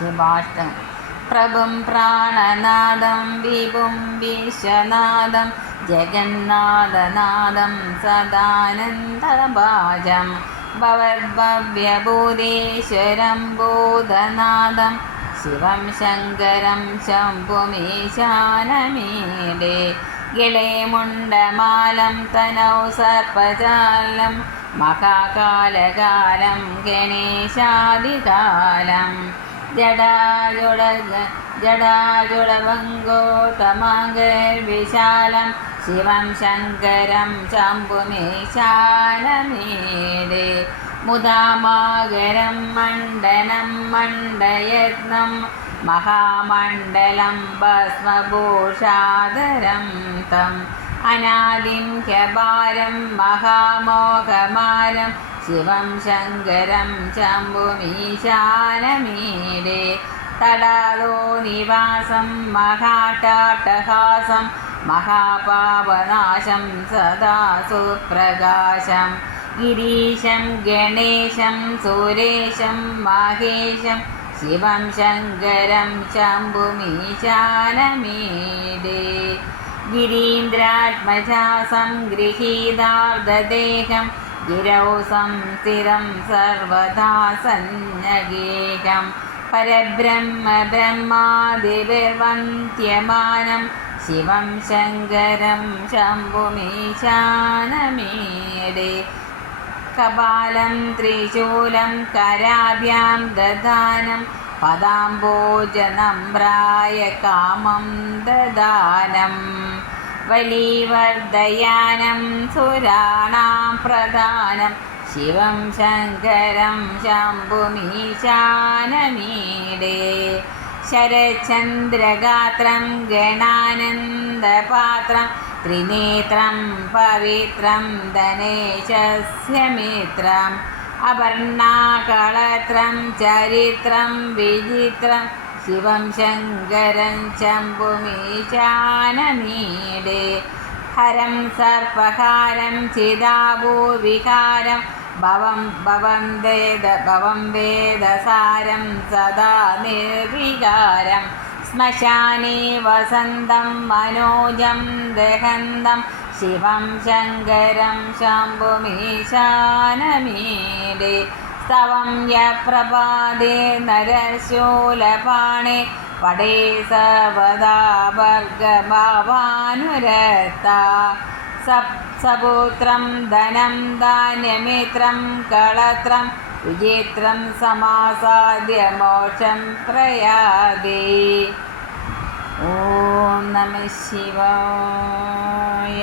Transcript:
ശിവാഷ്ടം പ്രഭും പ്രാണനാദം വിഭും വിശ്വനാദം ജഗന്നാഥനാദം സദാനന്ദഭാജം ഭവദ്ഭവ്യഭൂതേശ്വരം ബോധനാദം ശിവം ശങ്കരം ശംഭുമീശാനമീടെ ഗിളേമുണ്ടമാലം തനൗ സർപ്പജാലം മഹാകാലകാലം ഗണേശാദികാലം ജടാജുട വിശാലം. ശിവം ശങ്കരം ശംഭുമേശാലമീടെ മുദാമാകരം മണ്ഡനം മണ്ഡയത്നം. മഹാമണ്ഡലം ഭസ്മഭൂഷാദരം തം. അനാദിം ഹ്യപാരം മഹാമോഹമാരം. शिवं शङ्करं शम्भुमीशानमीडे तडालो निवासं महाटाटहासं महापावनाशं सदा सुप्रकाशं गिरीशं गणेशं सुरेशं माहेशं शिवं शङ्करं शम्भुमीशानमीडे गिरीन्द्रात्मजासं गृहीदार्धदेहम् ഗിരൗ സംസ്ഥിരം സർവദാ സന്നഗേഹം പരബ്രഹ്മ ബ്രഹ്മാദിവിർവന്ത്യമാനം ശിവം ശങ്കരം ശംഭുമീശാനമേടെ കപാലം ത്രിശൂലം കരാഭ്യാം ദദാനം പദാംബോജനമ്രായ കാമം ദദാനം വലിവർദ്ധയാനം സുരാണാം പ്രധാനം. ശിവം ശങ്കരം ശംഭുമീശാനമീടേ. ശരചന്ദ്രഗാത്രം ഗണാനന്ദപാത്രം ത്രിനേത്രം പവിത്രം ധനേശസ്യ മിത്രം അപർണാകളത്രം ചരിത്രം വിചിത്രം ശിവം ശങ്കരൻ ശംഭുമീശാനമീടെ ഹരം സർപ്പഹാരം ചിതാഭൂവികാരം ഭവം ഭവം വേദ ഭവം വേദസാരം സദാ നിർവികാരം. ശ്മശാനേ വസന്തം മനോജം ദഹന്തം. ശിവം ശങ്കരം ശംഭുമീശാനമീടെ സ്തവം യപ്രഭാതേ നരശൂലപാണേ പടേ സർവദാ ഭർഗഭാവാനുരക്ത സപ് സപുത്രം ധനം ധാന്യമിത്രം കളത്രം വിചിത്രം സമാസാദ്യ മോക്ഷം പ്രയാതി. ഓം നമ ശിവായ.